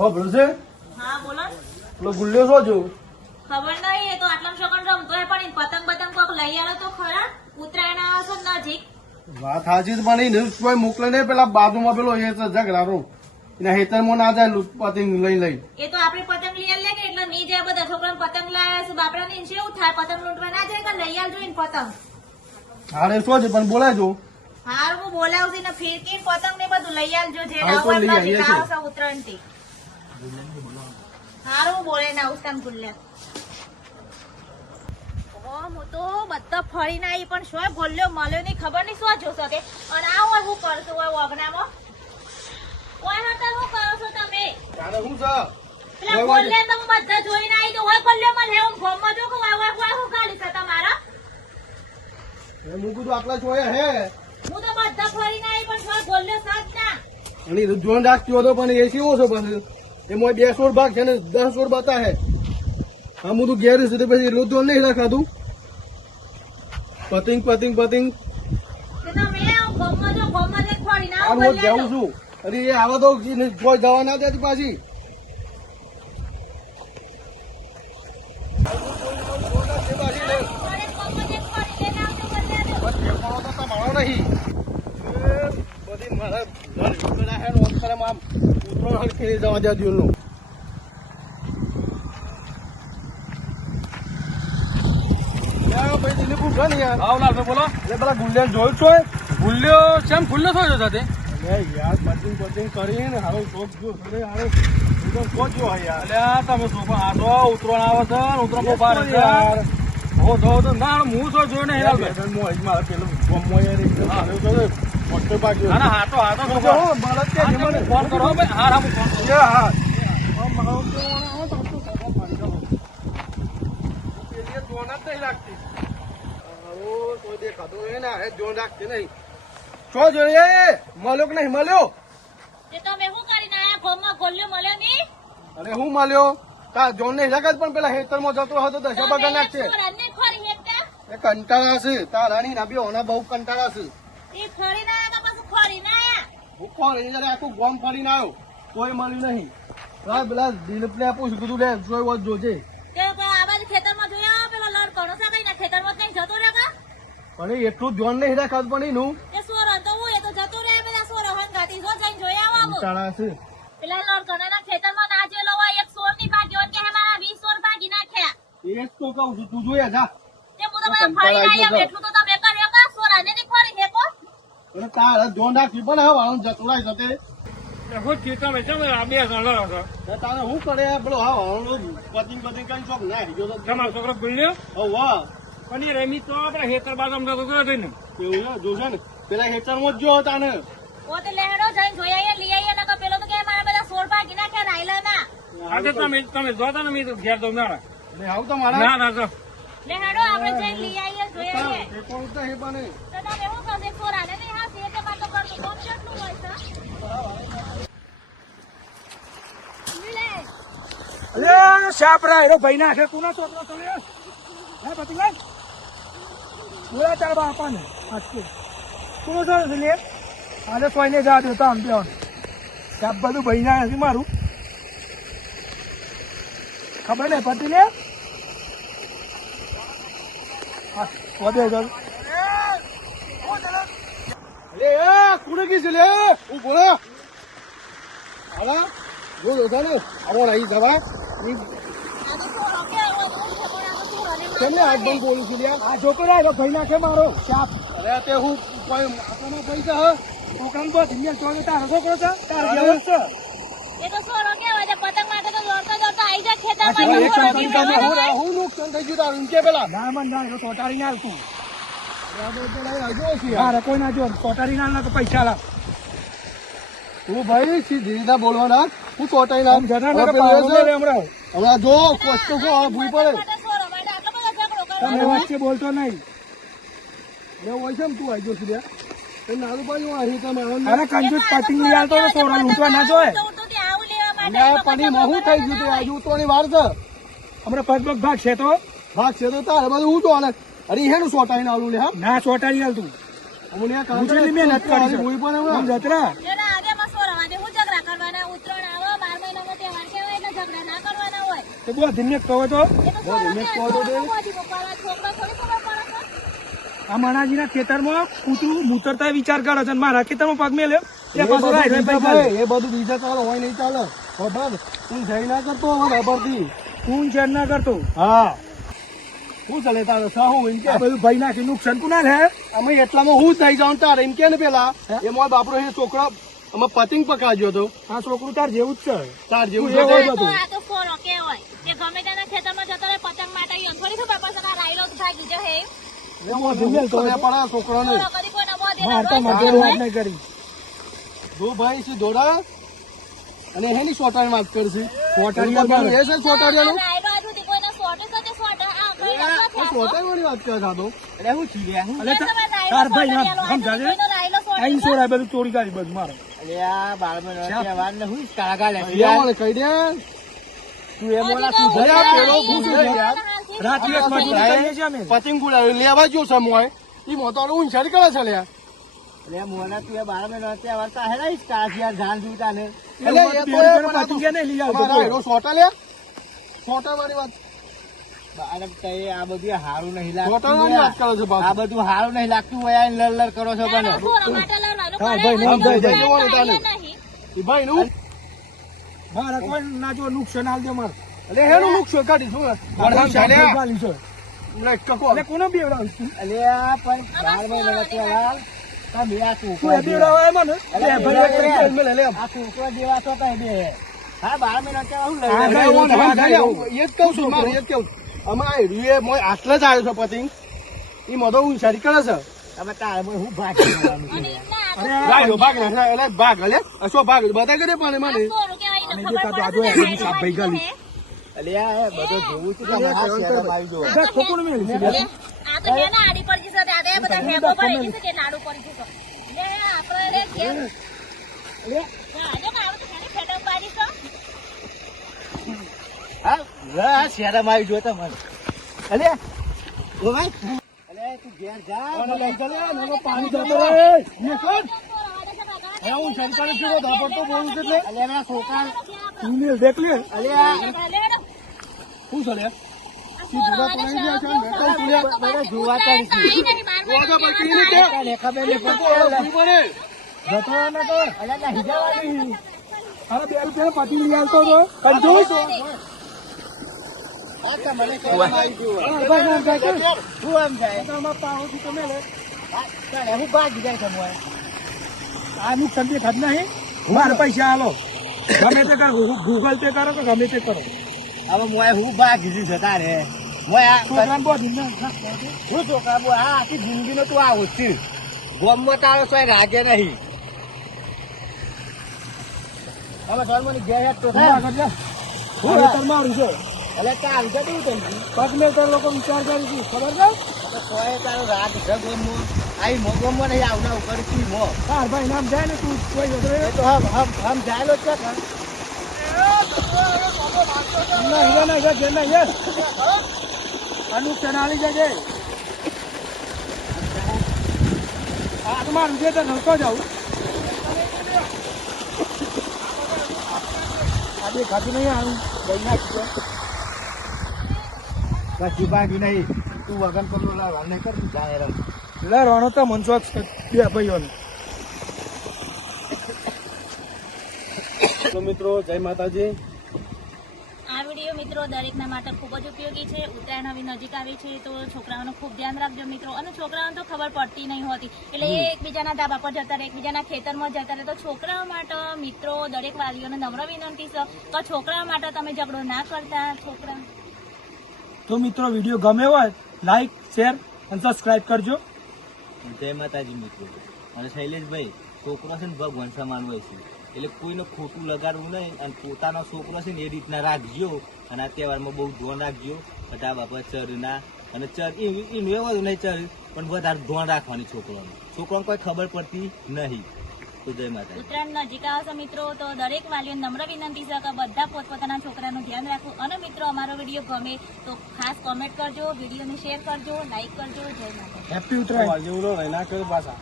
ખબર છે હા બોલો. પેલો ગુલ્યો છો જો ખબર નહીં એ તો આટલા સેકન્ડ રમતો હોય પણ પતંગ બતંગ કોક લઈ આવ્યો તો ખરા. ઉત્તરાયણ આવે છે નજીક. વાત સાચી છે પણ એને કોઈ મોકલે નહીં પેલા બાજુમાં પેલો એ ઝઘડારો એના હેતરમાં ના જાય પતંગ લઈ એ તો આપડે પતંગ લઈ આલે કે એટલે નહીં જાય બધા છોકરા પતંગ લાયા છે બાપડા ને એવું થાય પતંગ લૂંટવા ના જાય કે લઈ આવજો ને પતંગ. હારે શું છે પણ બોલાજો હાર હું બોલાવતી ને ફિરકી પતંગ ને બધું લઈ આવજો જે હા, તો લઈ આવીએ છીએ. આવશે ઉત્તરાયણ થી. હારું બોલે ના ઉસ્તાન ગુલ્યા. હું તો બધા ફરીને આવી પણ શું બોલ્યો મળ્યો નહીં ખબર નહીં શું જોશો તે અને આ હોય હું કરશું હોય વગનામાં ઓય હતા શું કરો છો તમે તારે શું છે પેલા બોલ્યા તો હું બધા જોઈને આવી તો હોય બોલ્યો મને હું ફોર્મમાં જો કે હોય હું ગાલી છે તમારા હું કીધું આટલા જોયા હે હું તો બધા ફરીને આવી પણ શું બોલ્યો સાચ ના અને જોન રાખતી હતો પણ એ કેવો છો પાછું એમાં 2 સોળ ભાગ છે ને 10 સોળ બતા હે હા હું તો ઘેર છું તો પછી એટલું જોન નહીં રાખાતું પતિંગ પતિંગ પતિંગ કે તમે ફોર્મમાં જો ફરીને આ આવો હું બોલ્યા જાઉં છું અરે એ આવા તો કોઈ જવા ના દેતી પાછી તમારો નહીં બધી મારા ઉતરણ હરખી જવા દે દિલનું ભાઈ દિલીપ ઉભા ને યાર આવલા બોલો એટલે પેલા ગુલ્યાને જોયું છો ભૂલ્યો કેમ ભૂલ્યો થયો સાથે યાર પચિંગ પચિંગ કરીને હારો શોખ જો હારો કોચ જો યાર અલ્યા તમે શું પણ આ તો ઉતરણ આવે છે ને ઉતરણ બહુ બહાર છે યાર હો તો ના હું તો જોઈને હેરાન મારે પેલું ગમો યાર એકદમ હારો તો મોટો બાકી ના હાટો જો બળદ કે મને ફોન કરો ભાઈ હા હા ફોન કરો હા મારો કેવાનો તો તો સભા ફાડી દો એ જોન જ નહીં લાગતી ઓ કોઈ દેખાતો એ ના હે જોન રાખતી નહીં શું જોઈએ મળ્યો કે નહીં મળ્યો તે તમે શું કરીને આયા ફોર્મમાં ખોલ્યો મળ્યો નહીં અરે હું મળ્યો તા જોન નહીં લાગત પણ પેલા હેતરમાં જતો હતો દશા બગા નાખશે રનને ખોરી હેકતા એ કંટાળા છે તારાની ના બી ઓના બહુ કંટાળા છે એ ફરીને આયા તો પાછું ફરીને આયા હું કોણ એ જયારે આખું ગોમ ફરીને આવ્યો કોઈ મળ્યું નહીં હા પેલા દિલીપને પૂછ્યું કીધું લે જોઈ વાત જોજે તે આ બાજુ ખેતરમાં જોયા પેલો લડ કણો છે કઈ ના ખેતરમાં જ નહીં જતો રે કા પણ એ એટલું જોન નહીં રાખાત પણ એનું એ સોરન તો હું એ તો જતો રે બધા સોર હંગાતી જો જઈને જોયા આવો કંટાળા છે પેલા લડ કણોના ખેતરમાં નાચેલો હોય એક સોર ની ભાગ્યો કે હે મારા 20 સોર ભાગી નાખ્યા એ જ તો કહું છું તું જોયા જા તે હું તો બધા ફરીને આયા એટલું તો તમે કરે કા સોરાને ની ફરી હેકો અને તારા જોન રાખી પણ હવે આમ જતું રહી જતે હું ચીતા મેં ચમ આ બે જણ લડો છો તારે શું કરે પેલો હા પતિંગ પતિંગ કઈ શોખ ના ગયો તો તમારો છોકરો ભૂલ્યો હવ વાહ પણ એ રમી તો આપણે હેતર બાજુ આમ જતો હતો ને એવું છે જોશે ને પેલા હેતરમાં જ જો તાને ઓ તે લેડો જઈને જોયા લઈ આયા નકા પેલો તો કે મારા બધા સોર ભાગી નાખ્યા રાયલા ના આજે તમે જોતા ને મેં તો ઘેર દઉં ના અરે આવ તો મારા ના ના તો લેડો આપણે જઈને લઈ આયા જોયા એ કોણ તો હે બને તો તમે શું કરશે સોરાને નહીં હા તે કે બાતો કરતો કોમ કેટલું હોય છે અરે શાપરા એરો ભાઈ નાખે તું ના ચોટલો તમે હે પતિભાઈ બોલા ચાલ બાપાને આજકે તું નો ચાલે લે આજે સોઈને જા દો તો આમ પેલો શાપ બધું ભાઈ ના નથી મારું ખબર નહીં પડતી લે હા વધે ચાલ અરે કુડે કી છે લે હું બોલે હાલા જો જોતા ને આવો રહી જવા કેમને હાથ બંધ બોલું છું લ્યા આ છોકરો એરો ભાઈ નાખે મારો શાપ અરે તે હું કોઈ આપવાનો પૈસા હ છોકરાને તો ધીમે ચોને તારો છોકરો છે તારો જેવો છે એ તો સોરો કેવાય છે પતંગ માટે તો દોડતા દોડતા આઈ જાય આ ખેતરમાં હું નુકસાન થઈ ગયું તારું કે પેલા ના મન ના એરો ચોટાડી ના તું હજુ છે મારે કોઈ ના જો ચોટાડી ના તો પૈસા લાવ તું ભાઈ સીધી રીતે બોલવાના હું ચોટાઈ ના જના ના હમણાં હમણાં જો કોસ્તો કો ભૂઈ પડે સોરો માટે આટલો બધો ઝઘડો કરો તમે વચ્ચે બોલતો નહીં એવું હોય છે ને તું આવી જો સીધા એ નાનું પાડ્યું આ રીતે મારું અરે કંજૂસ પતિંગ લઈ આવતો તો સોરા લૂંટવા ના જોય તો તે આવું લેવા માટે પાણી મોહું થઈ ગયું તે આજુ તો વાર છે હમણાં પગ પગ ભાગ છે તો ભાગ છે તો તારે બધું હું તો હાલે અરે હેનું ચોટાઈ ના આવું લે હા ના ચોટાડી હાલ તું અમને આ કામ ગુજરેલી મહેનત કરી છે ભૂઈ પણ આમ જતરા જેના આગે માં સોરો માટે હું ઝઘડા કરવાના ઉતરણ આવો 12 મહિનામાં તહેવાર આપણે ના કરવાના હોય તો બહુ ધીમે કહો તો એ તો ધીમે કહો તો દે. છોકરા થોડી ખબર પડે છે આ માણાજીના ખેતરમાં કૂતરું મૂતરતા વિચાર કરે છે અને મારા ખેતરમાં પગ મેલ્યો એ પાછો રાઈડ ભાઈ ભાઈ, એ બધું બીજા ચાલે હોય નહીં ચાલે ખબર તું જઈ ના કરતો હવે ખબરથી તું શેર ના કરતો હા શું ચાલે તારે સાહુ એમ આ કે બધું ભાઈ નાખી નુકસાન કુના લે અમે એટલામાં હું થઈ જાઉં તારે એમ કે ને પેલા એ મોય બાપરો એ છોકરા અમે પતિંગ પકાવ્યો હતો આ છોકરું તાર જેવું જ છે તાર જેવું તું છે એવો તે. જ. આ તો ફોરો કેવાય કે ગમે તેના ખેતરમાં જતો રહે પતંગ માટે ઈ થોડી ખબર પડશે કે આ રાયલો જ ભાગી જશે એમ. એ મોય ધીમે કરે પડે આ છોકરાને ફોરો કદી કોઈને બોધે ના મારતા રોજ મધેર હોય. વાત નહીં કરી દો ભાઈ છે દોડા અને એની સોટાની વાત કરશે સોટારીયા એ છે સોટારીયાનું આ રાયલો હજુ સુધી કોઈને સોટે સોટે સોટે આ કઈ નતો થયો. સોટારીયાની વાત કરે સાતો અલે મેં તા- તમે રાયલો તાર ભાઈ ના સોટેલો, હજુ સમજાજે કોઈનો રાયલો સોટેલો. આઈન સોડા બધું ચોરી કરી બધું મારો મને કહી દે હજી ભલે આ પેલો તો ભૂસું છે યાર. રાત દિવસ મજૂરી કરીએ છીએ અમે પતિંગ ગુડાવી લેવા જો છે મોય ઈ મોતો ઊંઘ કરે છે લ્યા એટલે એ તો એ પણ આ તો પતી ગયા નહીં લઈ આવતો અમારા હીરો સોટા લે સોટા વાળી વાત સોટાવાની વાત કરે છે આ પાછું બધું સારું નહીં લાગતું હોય આ લડ કરો છો ના, ના, બનો ફોરો માટે લડવાનું હા, પડે. ભાઈ, નામ ભાઈ, ભાઈ, ભાઈ, ભાઈ, ભાઈ, નહીં. ઈ ભાઈ નું મારા કોઈ ના જો નુકસાન આલ દે મારે એટલે હેનું નુકસાન કાઢીશું વરસાદ ચાલે ગાલી છે એટલે કકો એટલે કોનો બેવડાવું છું અલ્યા પણ 12 મહિના નહોતા તમે આ તું છોકરા એ બેવડાવા મને અલે, એ ભાઈ એક અલે, મિનિટ લે આ છોકરા જેવા છો તમે બે હા 12 મહિના નહોતા હું હા, લઈ ભાઈ, એટલે ભાઈ, ભાઈ, એ જ કહું છું મારે એ જ કહું અમારે રીએ મોય આટલે જ આવ્યો છે પતિંગ ઈ મોતો ઊંઘ સારી કરે છે તમે તારે બોલ હું ભાગ જવાનું અને છે ના, આ તો અરે લાયો ભાગ ના એટલે ભાગ હલે અશો ભાગ બતા કરે પણ મને આ ફોરો કહેવાય, એને અને ખબર જે પડે કાંતો છે કે આ ભાઈ ગાલી. રાયલો અલ્યા એ બધું જોવું છે તમે આ શહેરમાં આવી જાઓ. બધા ખોકું મેં લીધું એટલે આ તો બેન આડી પડી જશે, આ તો એ બધા ભેગો પડી જશે કે લાડુ પડી જશે. એટલે આપણે રે ઘેર. હા, જો કે આપણે તો ઘણી ફેટમ પાડી છે. હા આ શહેરમાં આવી જાઓ તમે અલ્યા ઓ ભાઈ અલ્યા તું ઘેર જા અને લઈ ચાલે ને પાણી જતો રહે ને કોણ એ હું સરકાર છું ધાપડ તો બોલું છે એટલે અલ્યા મારા છોકરા તું મેં દેખ લે અલ્યા શું ચાલે બધા જોવા ચાલી જોવા તો પછી નહીં કે રેખાબેન ને કકો શું બને જતો ના તો અલ્યા નહીં જવાની અરે 2 રૂપિયા પતિ લઈ આવતો તો કંજૂસ આ તમને કહેવામાં આવી ગયું હોય. હા, ભાઈ નામ થાય કે શું આમ જાય આમાં પાવોથી તમે લે ચાલે હું ભાગી જાય તમે આ નુકસાન તે ખત નહીં મારા પૈસા આલો ગમે તે કરો ગૂગલ પે કરો કે ગમે તે કરો હવે મોય હું ભાગી જઈશ તારે મોય આ છોકરાને બહુ ધીમે હું છોકરા બોલ આ આખી જિંદગીનો તું આવો જ છે ગોમમાં તારો સોય રાગે નહીં હવે ધર્મની ગેર તો થાય આગળ જા હું હેતર મારું છે એટલે ચાલ જતું થઈ ગયું પગ મેં લોકો વિચાર કરી છું ખબર છે હવે સોય તારો રાગ છે ગોમમાં આઈ મોગોમાં નહીં આવના ઉપર કી મો તાર ભાઈ નામ જાય ને તું કોઈ એ તો હમ જાયલો જ છે ને. આ નુકસાન આલી જજે આ તમારું જે તો નડતો જાઉં આ બે ખાતું નહીં આવું ગઈ નાખી કશું ભાગી નહીં તું વગન પગલું લાવવા નહીં કરતું જાય રમ લે રોણો તો મનસો બે ભાઈઓને તો મિત્રો જય માતાજી આ વિડીયો મિત્રો દરેકના માટે ખૂબ જ ઉપયોગી છે. ઉત્તરાયણ હવે નજીક આવી છે તો છોકરાઓનું ખૂબ ધ્યાન રાખજો મિત્રો. અને છોકરાઓને તો ખબર પડતી નહીં હોતી એટલે એ એકબીજાના ધાબા પર જતા રહે, એકબીજાના ખેતરમાં જતા રહે. તો છોકરાઓ માટે મિત્રો દરેક વાલીઓને નમ્ર વિનંતી છે કે છોકરાઓ માટે તમે ઝઘડો ના કરતા. છોકરા તો મિત્રો વિડીયો ગમે હોય લાઈક શેર અને સબસ્ક્રાઇબ કરજો. જય માતાજી મિત્રો અને શૈલેષભાઈ છોકરો છે ને ભગવાન સમાન હોય છે એટલે કોઈને ખોટું લગાડવું નહીં અને પોતાનો છોકરો છે ને એ રીતના રાખજો અને આ તહેવારમાં બહુ ધ્યાન રાખજો બધા બાપા ચરના અને ચર એનું એવું નહીં ચર પણ વધારે ધ્યાન રાખવાની છોકરાને કોઈ ખબર પડતી નહીં. તો જય માતાજી. ઉત્તરાયણ નજીક આવશે મિત્રો તો દરેક વાલીઓને નમ્ર વિનંતી છે કે બધા પોતપોતાના છોકરાનું ધ્યાન રાખવું. અને મિત્રો અમારો વિડીયો ગમે તો ખાસ કોમેન્ટ કરજો, વિડીયોને શેર કરજો, લાઈક કરજો. જય માતા. હેપી ઉત્તરાયણ. જેવું ના કર્યો પાછા